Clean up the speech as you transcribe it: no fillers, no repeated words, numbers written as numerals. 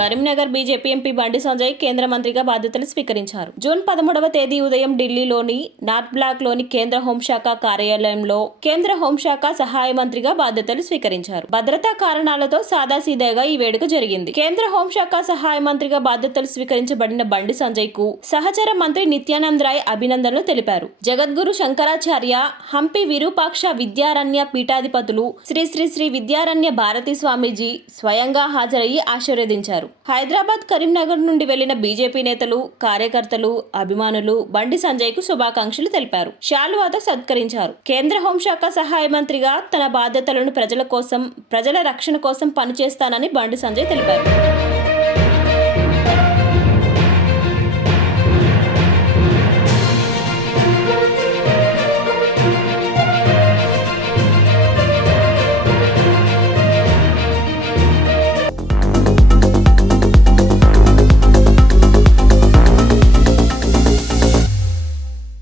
Karimnagar BJP MP Bandi Sanjay కేంద్ర మంత్రిగా బాధ్యతలు స్వీకరించారు. జూన్ 13వ తేదీ ఉదయం ఢిల్లీలోని నార్త్ బ్లాక్ లోని కేంద్ర హోంశాఖ కార్యాలయంలో కేంద్ర హోంశాఖ సహాయ మంత్రిగా బాధ్యతలు స్వీకరించారు. భద్రతా కారణాలతో సాదాసీదాగా ఈ వేడుక జరిగింది. కేంద్ర హోంశాఖ సహాయ మంత్రిగా బాధ్యతలు స్వీకరించబడిన బండి సంజయ్ కు సహచర మంత్రి నిత్యానంద్ రాయ్ అభినందనలు తెలిపారు. జగద్గురు శంకరాచార్య, హంపి విరూపాక్ష విద్యారణ్య పీఠాధిపతులు శ్రీ శ్రీ శ్రీ విద్యారణ్య భారతీ స్వామీజీ స్వయంగా హాజరయ్యి ఆశీర్వదించారు. హైదరాబాద్, కరీంనగర్ నుండి వెళ్లిన బీజేపీ నేతలు, కార్యకర్తలు, అభిమానులు బండి సంజయ్ కు శుభాకాంక్షలు తెలిపారు. శాలువాతో సత్కరించారు. కేంద్ర హోంశాఖ సహాయ మంత్రిగా తన బాధ్యతలను ప్రజల రక్షణ కోసం పనిచేస్తానని బండి సంజయ్ తెలిపారు.